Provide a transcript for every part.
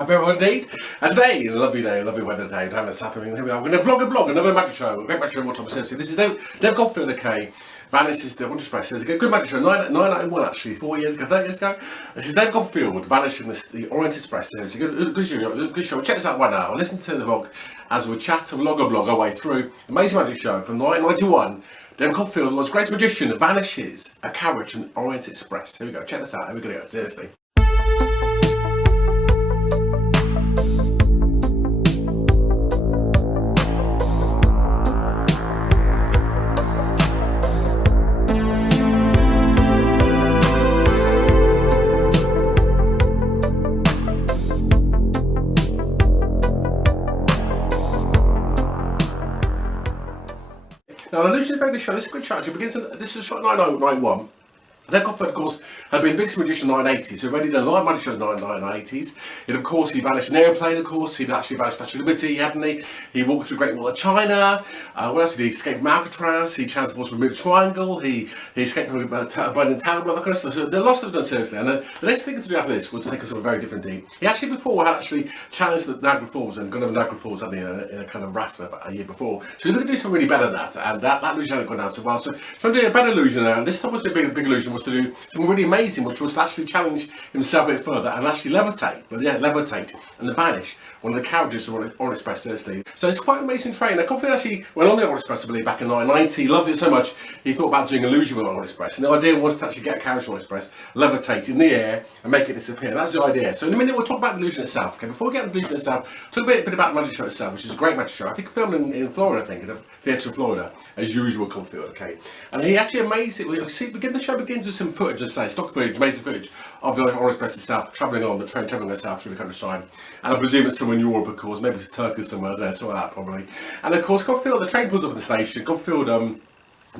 Hi everyone indeed, and today, a lovely day, a lovely weather day, down in South England. Here we are, we're going to vlog, another magic show, a great magic show of Motorbike. Seriously, this is Dave Copperfield, okay. Vanish is the Orient Express. It's a good magic show, 991 actually, 4 years ago, 30 years ago. This is Dave Copperfield, Vanish in the Orient Express. It's a good show. Check this out right now. Listen to the vlog as we chat and vlog our way through. Amazing magic show from 1991. Dave Copperfield, the world's greatest magician, vanishes a carriage in Orient Express. Here we go, check this out. Here we go, seriously. Now, the illusion is very good show. This is a good show. It begins. This is shot 9091. Dave Copperfield, of course, had been the biggest magician in the 1980s, so already done a lot of magic shows in the 1980s. And of course, he vanished an aeroplane, of course, he'd actually vanished the Statue of Liberty, hadn't he? He walked through the Great Wall of China. What else did he escape from Alcatraz? He transported from Bermuda Triangle. He escaped from Berlin Tower, all that kind of stuff. So there are lots of done seriously. And the next thing to do after this was to take us on a very different deep. He actually before had actually challenged the Niagara Falls and gone over Niagara Falls, hadn't he, in a kind of raft a year before. So he's going to do something really better than that. And that illusion hadn't gone down so well. So trying to do a better illusion now. And this time was a big illusion was to do something really amazing, which was to actually challenge himself a bit further and actually levitate and vanish one of the carriages of Orient Express, seriously. So it's quite an amazing train. Now, Copperfield actually went on the Orient Express, I believe, back in 1990. He loved it so much, he thought about doing illusion with Orient Express. And the idea was to actually get a carriage on Orient Express, levitate in the air, and make it disappear. That's the idea. So in a minute, we'll talk about the illusion itself. Okay, before we get to the illusion itself, talk a bit about the magic show itself, which is a great magic show. I think filmed in Florida, I think, in a theatre in Florida, as usual, Copperfield, okay. And he actually amazed it. The show begins with some footage, let's say, stock footage, amazing footage of the Orient Express itself, travelling on the train, travelling itself through the countryside. And I presume it's somewhere in Europe, of course, maybe it's Turkey somewhere there, somewhere like that probably. And of course, Copperfield, the train pulls up at the station. Copperfield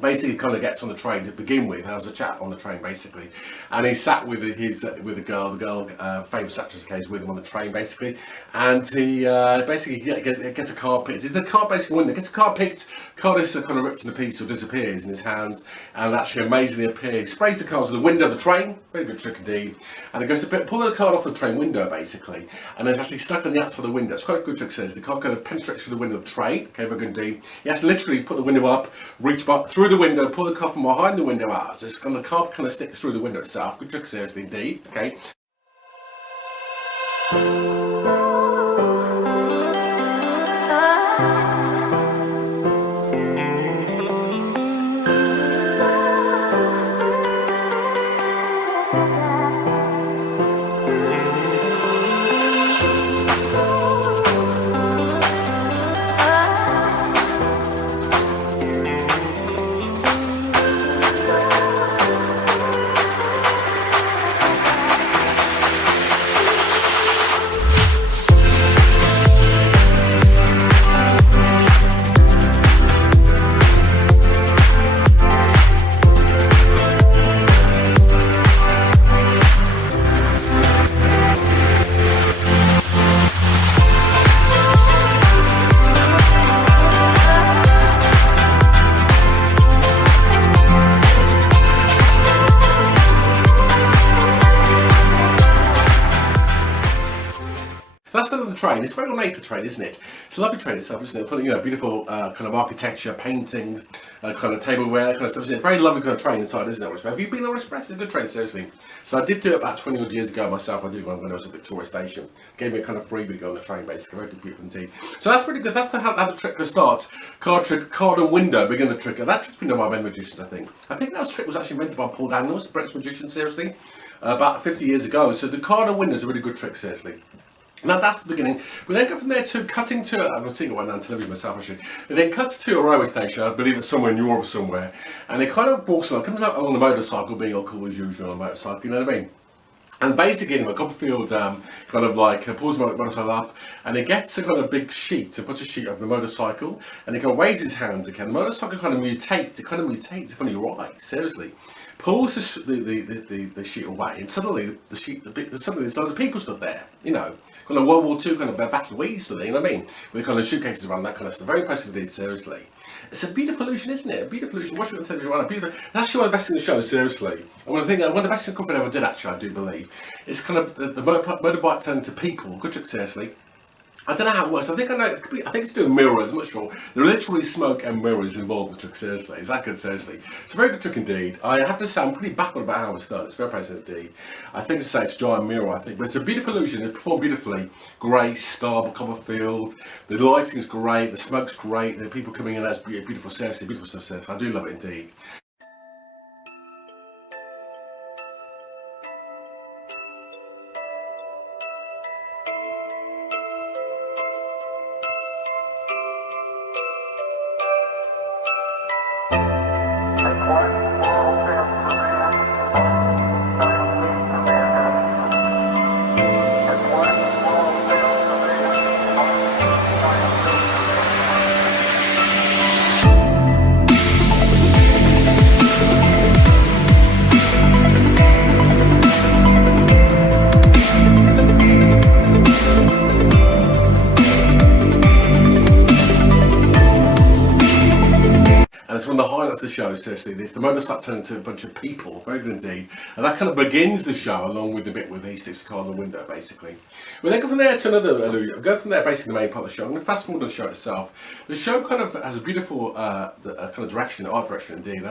basically kind of gets on the train to begin with. There was a chap on the train basically, and he sat with the girl, famous actress, okay, is with him on the train basically, and he basically gets a car picked. It's a car basically window. Gets a car picked. Car is kind of ripped into pieces or disappears in his hands, and actually amazingly appears. He sprays the cars with the window of the train. Very good trick indeed. And it goes to pull the card off the train window basically, and it's actually stuck on the outside of the window. It's quite a good trick. Says the car kind of penetrates through the window of the train. Okay, very good indeed. He has to literally put the window up, reach up through the window, pull the car from behind the window out, so it's the car kind of sticks through the window itself. Good trick, seriously indeed. Okay. That's the train. It's a very ornate train, isn't it? It's a lovely train itself, isn't it? Full of, beautiful kind of architecture, painting, kind of tableware, kind of stuff, isn't it? Very lovely kind of train inside, isn't it? Have you been on Orient Express? It's a good train, seriously. So I did do it about 20 odd years ago myself. I did when I was at Victoria Station. Gave me a kind of freebie to go on the train, basically. Very good people indeed. So that's pretty good. That's how the trick starts. Card trick, card and window begin the trick. And that trick's been done by many magicians, I think. I think that trick was actually invented by Paul Daniels, the British magician, seriously, about 50 years ago. So the card and window is a really good trick, seriously. Now that's the beginning. We then go from there to cutting to, I'm seeing it right now on television myself actually. It then cuts to a railway station, I believe it's somewhere in Europe somewhere. And it kind of walks along, comes out on the motorcycle, being all cool as usual on a motorcycle, you know what I mean? And basically, anyway, Copperfield kind of like pulls the motorcycle up, and he gets a kind of big sheet, puts a sheet over the motorcycle, and he kind of waves his hands again. The motorcycle kind of mutates, in front of your eyes, seriously. pulls the sheet away, and suddenly suddenly there's loads of people stood there, you know, kind of World War II kind of evacuees stood there, you know what I mean, with kind of suitcases around, that kind of stuff. Very impressive indeed, seriously. It's a beautiful illusion, isn't it? A beautiful illusion. Watching it on television, right? Beautiful. It's actually one of the best in the show, seriously. And one of the best things Copperfield ever did, actually, I do believe, it's kind of the motorbike turned to people. Good trick, seriously. I don't know how it works. I think it's doing mirrors. I'm not sure. There are literally smoke and mirrors involved in the trick. Seriously, is that good? Seriously, it's a very good trick indeed. I have to say, I'm pretty baffled about how it's done. It's very impressive indeed. I think to say it's a giant mirror. I think, but it's a beautiful illusion. It's performed beautifully. Grace, Star, Copperfield. The lighting is great. The smoke's great. The people coming in. That's beautiful. Seriously, beautiful stuff. Seriously, I do love it indeed. And it's one of the highlights of the show, seriously. The motor starts turning into a bunch of people, very good indeed. And that kind of begins the show, along with the bit where he sticks the car in the window, basically. We then go from there to another illusion. Go from there, basically, the main part of the show. I'm going to fast forward to the show itself. The show kind of has a beautiful kind of direction, art direction indeed,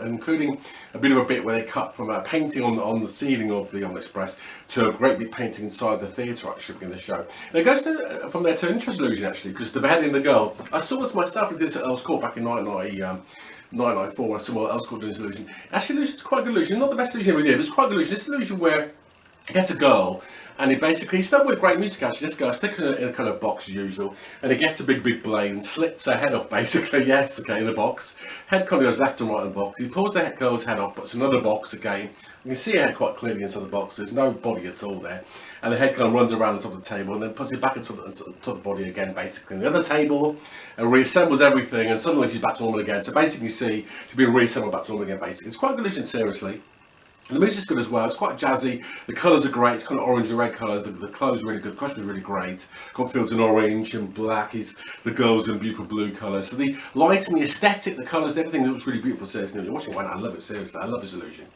including a bit of a bit where they cut from a painting on the ceiling of the Orient Express to a great big painting inside the theatre, actually, in the show. And it goes from there to an interesting illusion, actually, because the beheading the girl, I saw this myself in this at Earl's Court back in 1994, when someone else called doing this illusion. Actually, it's quite a good illusion. Not the best illusion ever did, but it's quite a good illusion. It's an illusion where he gets a girl, and it basically started with great music. Actually, this girl sticking her in a kind of box as usual, and he gets a big blade and slits her head off. Basically, yes, okay, in the box. Head kind of goes left and right in the box. He pulls the girl's head off, puts another box again. You can see her head quite clearly inside the box. There's no body at all there, and the head kind of runs around on top of the table, and then puts it back into the body again, basically. And the other table, and reassembles everything, and suddenly she's back to normal again. So basically, you see she's being reassembled back to normal again. Basically, it's quite a good illusion, seriously. And the music's good as well. It's quite jazzy. The colours are great. It's kind of orange and red colours. The clothes are really good. The costume's really great. Copperfield's in orange and black. The girl's in beautiful blue colours. So the lighting, the aesthetic, the colours, everything looks really beautiful. Seriously, you're watching it right now. I love it. Seriously, I love this illusion.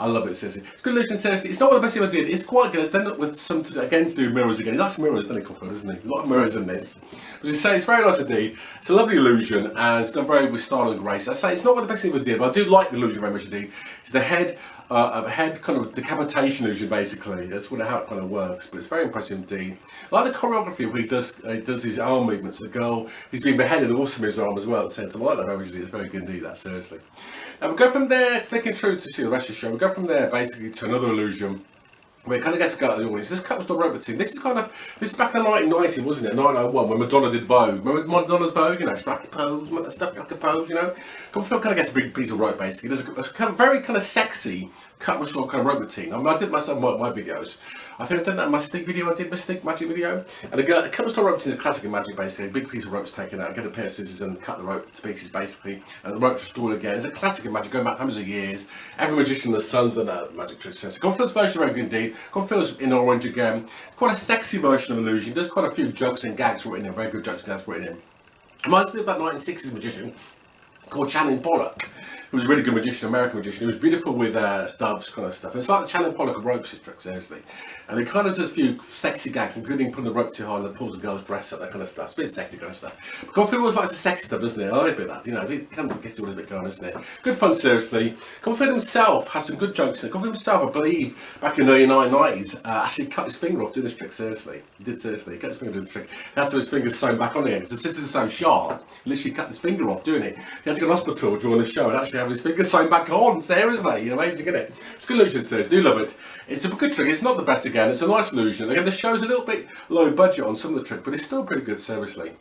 I love it, seriously. It's good illusion, seriously. It's not one of the best things I did. It's quite good. It's then up with some to do mirrors again. He likes mirrors, doesn't he, Copperfield, doesn't he? A lot of mirrors in this. But as I say, it's very nice indeed. It's a lovely illusion, and it's done very with style and grace. I say it's not one of the best things I did, but I do like the illusion very much indeed. It's the head kind of decapitation illusion, basically. That's how it kind of works, but it's very impressive indeed. I like the choreography where he does his arm movements. The girl who's been beheaded also moves her arm as well at the same time. I like that very much indeed. It's very good indeed, that, seriously. And we go from there, flicking through to see the rest of the show, we go from there basically to another illusion where it kind of gets to go to the audience. This couple's done rope team. This is back in the 1990, wasn't it? 1901, when Madonna did Vogue. Remember Madonna's Vogue? You know, strike a pose, stuff like a pose, you know? Copperfield kind of gets a big piece of rope basically. There's a kind of very kind of sexy cut with short kind of rope routine. I mean, I did myself my videos. I think I've done that in my stick video. I did my stick magic video. And the cut with short rope routine is a classic in magic basically. A big piece of rope's taken out, get a pair of scissors and cut the rope to pieces basically. And the rope's restored again. It's a classic in magic, going back hundreds of years. Every magician, the son's done that magic trick. So Copperfield's version is very good indeed. Copperfield's in orange again. Quite a sexy version of illusion. There's quite a few jokes and gags written in. Very good jokes and gags written in. Reminds me of that 1960s magician called Channing Pollock, who was a really good magician, American magician. He was beautiful with doves kind of stuff. It's like the Channing Pollock of ropes, his trick, seriously. And he kind of does a few sexy gags, including putting the rope too high and pulls the girl's dress up, that kind of stuff. It's a bit sexy kind of stuff. But Copperfield always likes the sexy stuff, doesn't he? I like a bit of that, you know. He kind of gets all a bit going, isn't it? Good fun, seriously. Copperfield himself has some good jokes in it. Copperfield himself, I believe, back in the early 1990s, actually cut his finger off doing this trick, seriously. He did, seriously. He cut his finger doing the trick. He had to have his fingers sewn back on again because the sisters are so sharp. He literally cut his finger off doing it. He had to go to hospital during the show and actually have his fingers sewn back on, seriously. Amazing, isn't it? It's a good illusion, seriously. Do love it. It's a good trick. It's not the best again. It's a nice illusion. Again, the show's a little bit low budget on some of the trick, but it's still pretty good, seriously.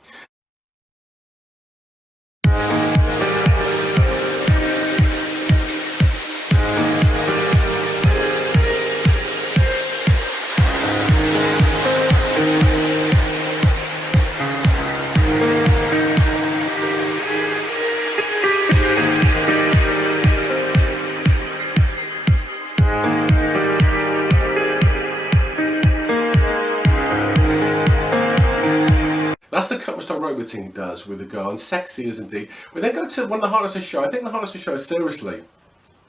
That's the cut style rope routine does with the girl, and sexy, isn't he? We then go to one of the hardest to show. I think the hardest to show, seriously,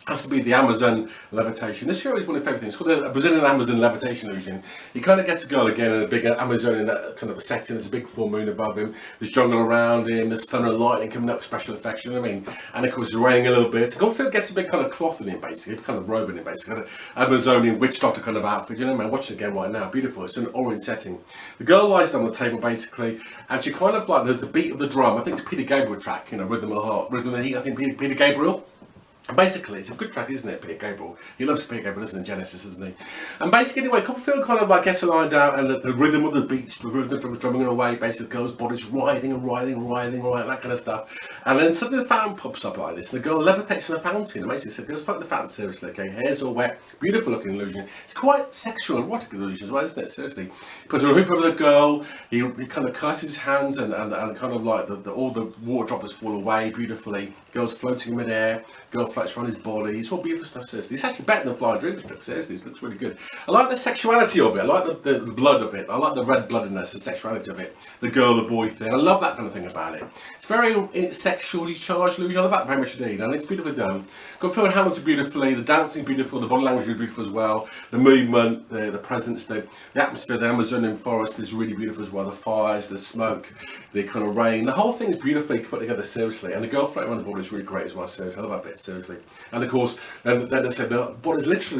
has to be the Amazon Levitation. This show is one of my favourite things. It's called a Brazilian Amazon Levitation illusion. You kind of get a girl again in a big Amazonian kind of a setting. There's a big full moon above him. There's jungle around him. There's thunder and lightning coming up, special effects, you know what I mean? And of course it's raining a little bit. Copperfield gets a big kind of cloth in him, basically, a kind of robe in him, basically, kind of Amazonian witch doctor kind of outfit. You know what I mean? Watch it again right now. Beautiful. It's an Orient setting. The girl lies down on the table, basically, and she kind of like, there's the beat of the drum. I think it's Peter Gabriel track, you know, Rhythm of the Heart, Rhythm of the Heat. I think Peter Gabriel. Basically, it's a good track, isn't it, Peter Gabriel? He loves Peter Gabriel, doesn't he, Genesis, isn't he? And basically, anyway, Copperfield kind of like gets a line down, and the rhythm of the beats, the rhythm of the drums drumming away, basically the girl's body's writhing and writhing and writhing, right, that kind of stuff. And then suddenly the fountain pops up like this, and the girl levitates in a fountain. Amazing. So the girl's floating the fountain, seriously, okay? Hair's all wet, beautiful looking illusion. It's quite sexual, erotic illusion as well, isn't it? Seriously. He puts a hoop over the girl, he kind of curses his hands, and kind of like all the water droplets fall away beautifully. Girl's floating in midair, girl floats around his body. It's all beautiful stuff, seriously. It's actually better than Flying Dreamers trick, seriously. It looks really good. I like the sexuality of it. I like the blood of it. I like the red bloodedness, the sexuality of it. The girl, the boy thing. I love that kind of thing about it. It's very sexually charged illusion. I love that very much indeed. And it's beautifully done. Copperfield handles it beautifully. The dancing beautiful. The body language is really beautiful as well. The movement, the presence, the atmosphere, the Amazonian forest is really beautiful as well. The fires, the smoke, the kind of rain. The whole thing is beautifully put together, seriously. And the girl floating around the body is really great as well, seriously. I love that bit, seriously. And of course, then they said the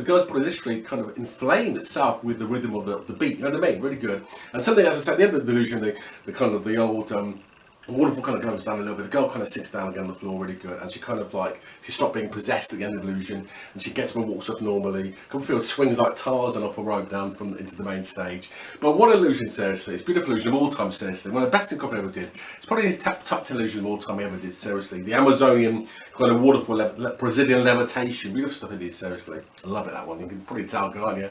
girl's body literally kind of inflamed itself with the rhythm of the beat. You know what I mean? Really good. And something, as I said, at the end of the illusion, the kind of the old waterfall kind of goes down a little bit. The girl kind of sits down again on the floor, really good, and she kind of like she stopped being possessed at the end of the illusion, and she gets up and walks off normally. Copperfield swings like Tarzan off a rope down into the main stage. But what illusion, seriously! It's a beautiful illusion of all time, seriously. One of the best things Copperfield ever did. It's probably his top 10 illusion of all time he ever did, seriously. The Amazonian kind of waterfall, Brazilian levitation, beautiful stuff he did, seriously. I love it, that one. You can probably tell, can't you?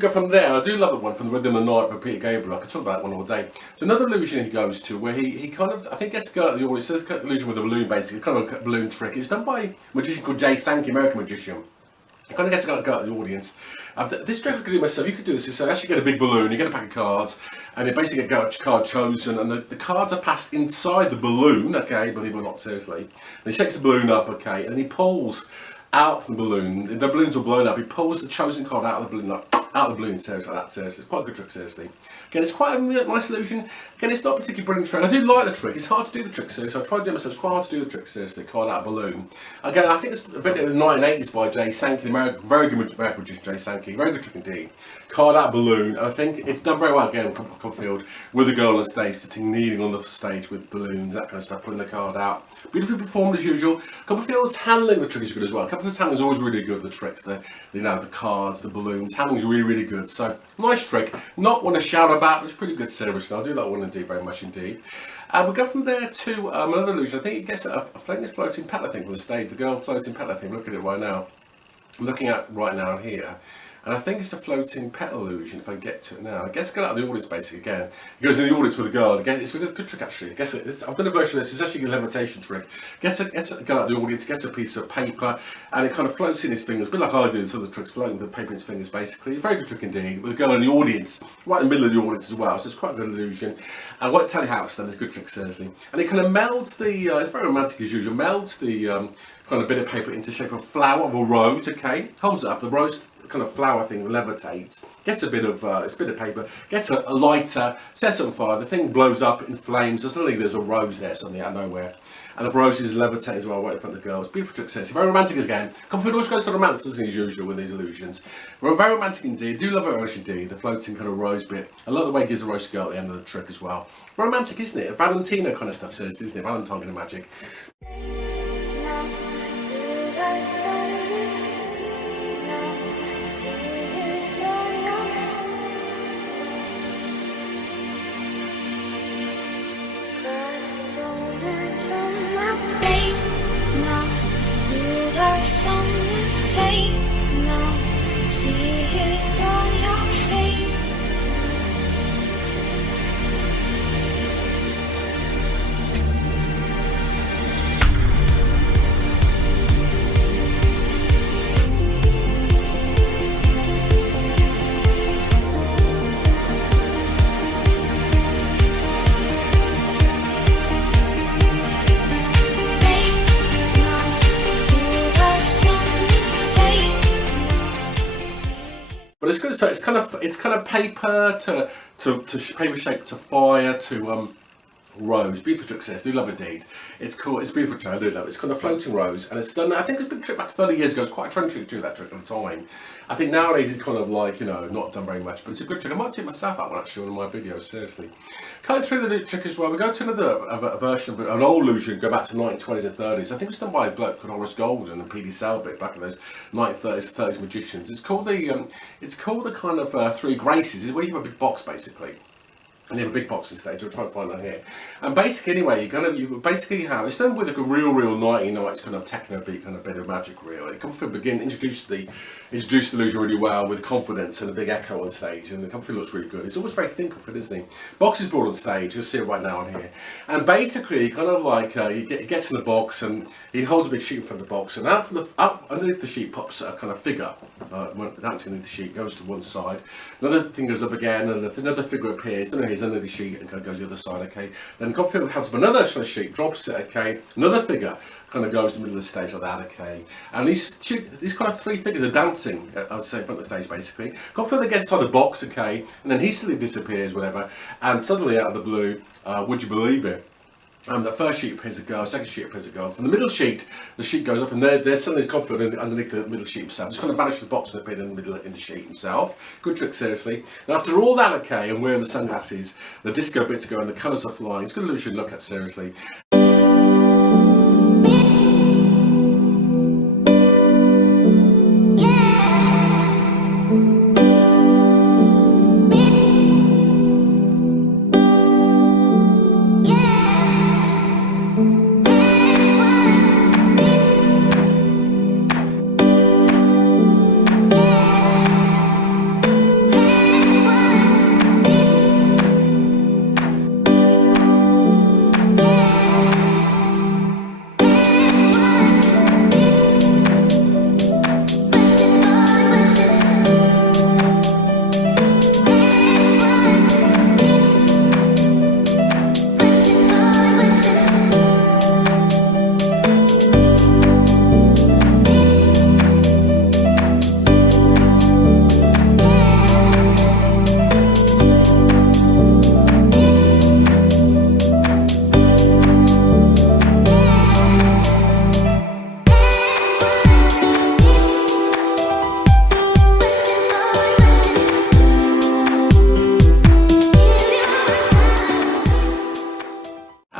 we go from there, I do love that one from the Rhythm of the Night by Peter Gabriel. I could talk about that one all day. So another illusion he goes to where he kind of, I think gets to go out the audience, says illusion with a balloon basically, kind of a balloon trick. It's done by a magician called Jay Sankey, American magician. I kind of get to go out to the audience. This trick I could do myself. You could do this yourself. You actually get a big balloon, you get a pack of cards, and you basically get a card chosen, and the cards are passed inside the balloon, okay, believe it or not, seriously. And he shakes the balloon up, okay, and he pulls out from the balloon. The balloon's all blown up. He pulls the chosen card out of the balloon, out of the balloon, seriously, like that, seriously. It's quite a good trick, seriously. Again, it's quite a nice illusion. Again, it's not a particularly brilliant trick. I do like the trick. It's hard to do the trick, seriously. I tried to do it myself. It's quite hard to do the trick, seriously. Card out a balloon. Again, I think it's invented in the 1980s by Jay Sankey, very good American magician, Jay Sankey. Very good trick indeed. Card out a balloon. And I think it's done very well again in Copperfield with a girl on stage, sitting kneeling on the stage with balloons, that kind of stuff, putting the card out. Beautifully performed as usual. Copperfield's handling the trick is good as well. Copperfield's handling is always really good. The tricks, the cards, the balloons. Handling is really, really good. So nice trick. Not one to shout about, but it's pretty good, seriously. I do like one indeed, very much indeed. We go from there to another illusion. I think it gets a floating petal, I think, from the stage. The girl floating petal, I think. Look at it right now. I'm looking at it right now here. And I think it's a floating petal illusion if I get to it now. I guess go out of the audience basically again. He goes in the audience with a girl. Again, it's a good trick actually. I've done a version of this. It's actually a levitation trick. Gets a girl out of the audience, gets a piece of paper, and it kind of floats in his fingers. A bit like I do in some of the tricks, floating the paper in his fingers basically. Very good trick indeed. With a girl in the audience, right in the middle of the audience as well. So it's quite a good illusion. And I won't tell you how it's done. It's a good trick seriously. And it kind of melds the, it's very romantic as usual, melds the kind of bit of paper into the shape of a flower, of a rose, okay? Holds it up, the rose kind of flower thing levitates, gets a bit of paper, gets a lighter, sets it on fire, the thing blows up in flames, and suddenly there's a rose there suddenly out of nowhere. And the roses levitate as well right in front of the girls. Beautiful trick, sexy, very romantic again. Copperfield always goes for romance, doesn't he, as usual with these illusions. Very romantic indeed, do love it very much indeed, the floating kind of rose bit. I love the way he gives the rose to girl at the end of the trick as well. Romantic, isn't it? Valentino kind of stuff says, isn't it? Valentine kind of magic. Someone say no, see it on your face. But it's good. So it's kind of paper to paper shape to fire to rose. Beautiful trick, sis. Do love it indeed. It's cool. It's a beautiful trick. I do love it. It's kind of floating rose, and it's done. I think it's been a trick back 30 years ago. It's quite a trendy trick to do that trick at the time. I think nowadays it's kind of like, you know, not done very much, but it's a good trick. I might do it myself that one actually on my videos. Seriously. Cutting through the trick as well. We go to another version of an old illusion. Go back to the 1920s and 30s. I think it was done by a bloke called Horace Golden and P.D. Selbit back in those 1930s, 30s magicians. It's called the kind of Three Graces. It's where you have a big box basically. And you have a big boxing stage. I'll try and find that here. And basically, anyway, you basically have, it's done with like a real 1990s kind of techno beat, kind of bit of magic, really. Copperfield introduced the illusion really well with confidence and a big echo on stage, and the Copperfield looks really good. It's always very thin Copperfield, isn't he? Box is brought on stage. You'll see it right now on here. And basically, kind of like he gets in the box and he holds a big sheet in front of the box, and out underneath the sheet pops a kind of figure. Dancing underneath the sheet goes to one side. Another thing goes up again, and another figure appears. Under the sheet and kind of goes the other side, okay. Then Copperfield holds up another sort of sheet, drops it, okay. Another figure kind of goes in the middle of the stage like that, okay. And these kind of three figures are dancing, I would say, in front of the stage basically. Copperfield then gets inside the box, okay, and then he suddenly disappears, whatever. And suddenly, out of the blue, would you believe it? The first sheet appears a girl, second sheet appears a girl. From the middle sheet, the sheet goes up, and there's suddenly Copperfield underneath the middle sheet himself. Just kind of vanishes the box and appeared in the middle in the sheet himself. Good trick, seriously. And after all that, okay, and wearing the sunglasses, the disco bits are going, the colours are flying. It's a good illusion to look at, seriously.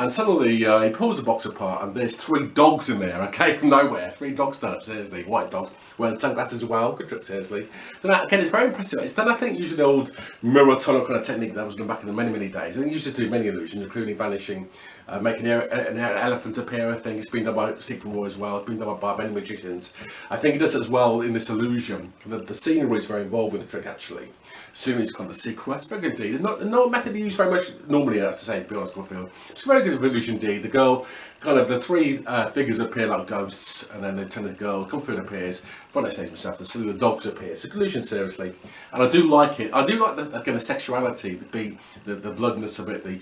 and suddenly he pulls the box apart and there's 3 dogs in there, okay, from nowhere. 3 dogs done up, seriously, white dogs, wearing sunglasses as well, good trick, seriously. So that, again, it's very impressive. It's done, I think, using the old mirror tunnel kind of technique that was done back in the many days. I think it used to do many illusions, including vanishing, making an elephant appear. I think it's been done by Stephen Moore as well. It's been done by many magicians. I think it does it as well in this illusion. The scenery is very involved with the trick, actually. Assuming it's kind of a sequel. That's very good indeed. Not a method you use very much normally, I have to say, to be honest, Copperfield. It's a very good illusion indeed. The girl, kind of the 3 figures appear like ghosts, and then they turn the girl, Copperfield appears, front of stage himself, the dogs appear. It's a good illusion, seriously. And I do like it. I do like the sexuality, the beat, the bloodness of it, the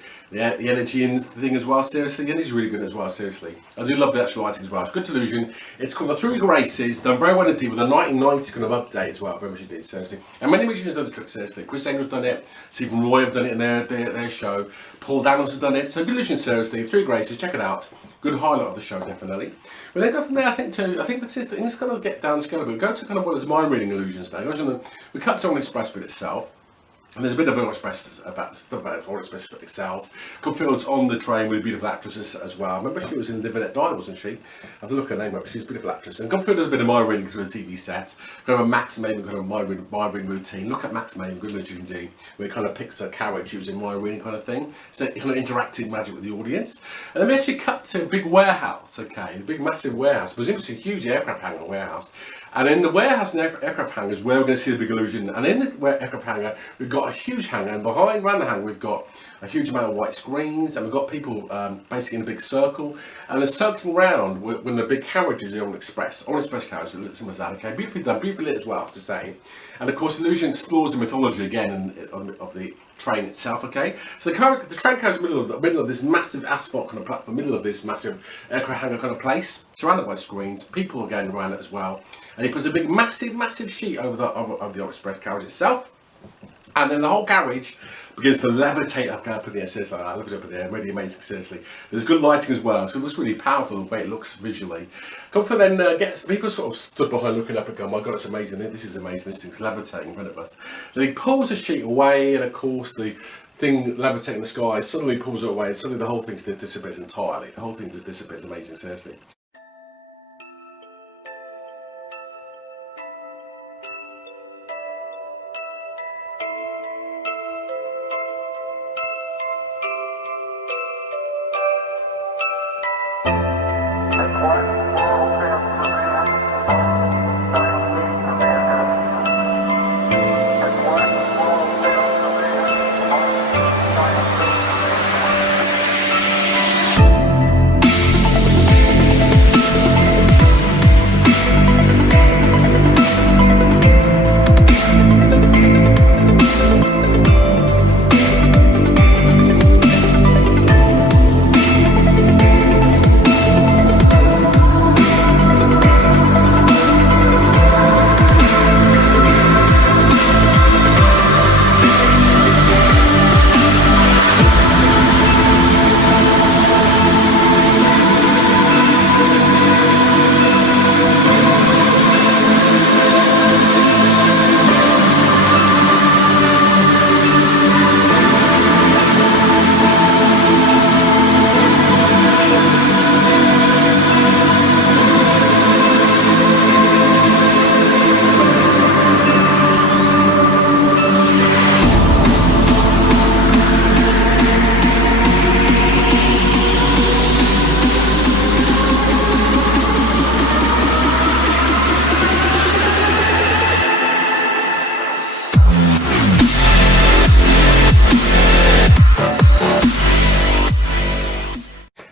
energy in the thing as well, seriously. The energy is really good as well, seriously. I do love the actual lighting as well. It's a good illusion. It's called the 3 Graces, done very well indeed with a 1990s kind of update as well, very much indeed, seriously. And many magicians have done the trick, seriously. Chris Angel's done it, Stephen Roy have done it in their show, Paul Daniels has done it. So good illusion, seriously. 3 Graces, check it out. Good highlight of the show, definitely. We then go from there, I think this kind of get down scale a bit. We go to kind of what is mind reading illusions now. We cut to Orient Express bit itself. And there's a bit of Orient Express about Orient Express itself. Coopfield's on the train with a beautiful actress as well. I remember she was in Live and Let Die, wasn't she? I have to look her name up. She's a beautiful actress. And Coopfield does a bit of mind reading through the TV set. Kind of a Max Maven kind of mind reading routine. Look at Max Maven, good illusion indeed, where he kind of picks a carriage using mind reading kind of thing. So kind of interacting magic with the audience. And then we actually cut to a big warehouse, okay? A big massive warehouse. Presumably it's a huge aircraft hangar warehouse. And in the warehouse and aircraft hangar is where we're going to see the big illusion. And in the aircraft hangar, we've got a huge hangar, and around the hangar, we've got a huge amount of white screens, and we've got people basically in a big circle, and they're circling around when the big carriages are on Express carriage, similar to that, okay, beautifully done, beautifully lit as well, I have to say. And of course, illusion explores the mythology again of the train itself, okay. So the train carriage in the middle of this massive asphalt kind of platform, middle of this massive aircraft hangar kind of place, surrounded by screens, people are going around it as well, and he puts a big massive sheet over the Express carriage itself. And then the whole carriage begins to levitate up in the air, seriously, like that, levitate up in the air, really amazing, seriously. There's good lighting as well, so it looks really powerful the way it looks visually. Comfort then gets, people sort of stood behind looking up and go, oh my god, it's amazing, this is amazing, this thing's levitating in front of us. Then he pulls the sheet away, and of course the thing levitating in the sky suddenly pulls it away, and suddenly the whole thing just dissipates entirely. The whole thing just dissipates, amazing, seriously.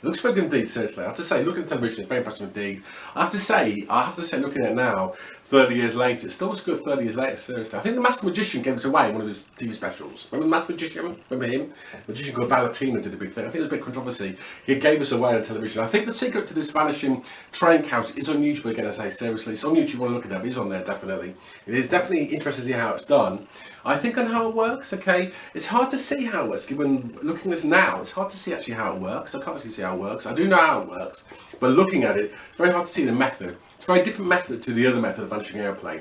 Looks very good indeed, seriously. I have to say, looking at television, it's very impressive indeed. I have to say, looking at it now, 30 years later, it still looks good 30 years later, seriously. I think the Master Magician gave us away in one of his TV specials. Remember the Master Magician? Remember him? A magician called Valentina did a big thing. I think there was a big controversy. He gave us away on television. I think the secret to this vanishing train carriage is on YouTube, again, I say, seriously. It's on YouTube, you want to look at it, it's on there, definitely. It is definitely interesting to see how it's done. I think on how it works, okay, it's hard to see how it works, given looking at this now, it's hard to see actually how it works. I can't actually see how it works. I do know how it works, but looking at it, it's very hard to see the method. It's a very different method to the other method of vanishing airplane.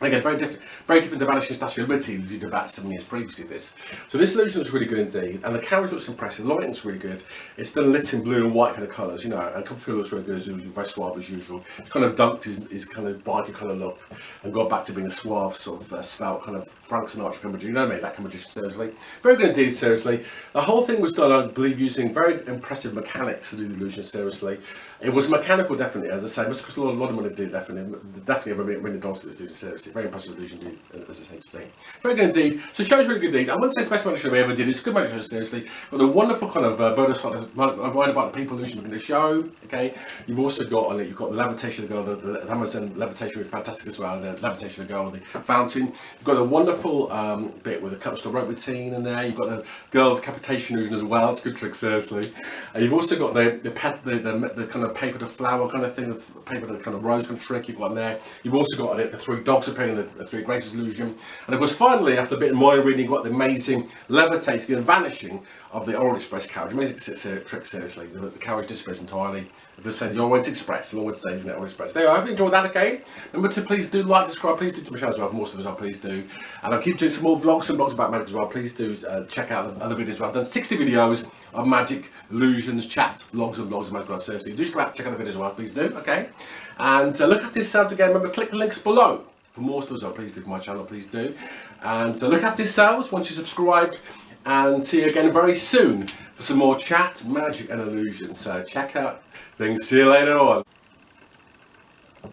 Again, very different to Vanishing Statue of Liberty, which we did about 7 years previously this. So this illusion looks really good indeed, and the carriage looks impressive, the lighting's really good. It's still lit in blue and white kind of colours, you know, and Copperfield looks really good as usual, very suave as usual. He's kind of dunked his kind of biker kind of look and got back to being a suave, sort of svelte kind of Frank Sinatra kind of magician, you know what I mean, that kind of magician, seriously. Very good indeed, seriously. The whole thing was done, I believe, using very impressive mechanics to do the illusion, seriously. It was mechanical, definitely, as I say, must cost a lot of money to do, definitely over $1 million to do, seriously. Very impressive illusion, as I say to say. Very good indeed. So the show's really good indeed. I wouldn't say it's the best magic show we ever did. It's a good magic show, seriously. Got a wonderful kind of bonus right about the people illusion in the show. Okay. You've also got on it. You've got the levitation girl, the Amazon levitation was fantastic as well. The levitation girl, the fountain. You've got a wonderful bit with a couple of rope routine in there. You've got the girl decapitation illusion as well. It's a good trick, seriously. You've also got the kind of paper to flower kind of thing, the paper to kind of rose kind of trick you've got in there. You've also got on it the 3 dogs appearing, the 3 graces illusion. And of course, finally, after a bit of my reading, you've got the amazing levitating and vanishing of the Orient Express carriage. Amazing trick, seriously. The carriage disappears entirely. If it's saying the Orient Express, I'll always say, isn't it, Orient Express? There you go. I hope you enjoyed that, okay? Remember to please do like, subscribe, please do to my channel as well for more stuff as well, please do. And I'll keep doing some more vlogs and blogs about magic as well. Please do check out the other videos as well. I've done 60 videos of magic, illusions, chats, vlogs and blogs of magic, seriously. Do check out the videos as well, please do, okay? And look after yourselves again. Remember, click the links below for more stuff as well, please do, for my channel, please do. And look after yourselves once you subscribe, and see you again very soon for some more chat, magic and illusions. So check out things. See you later on.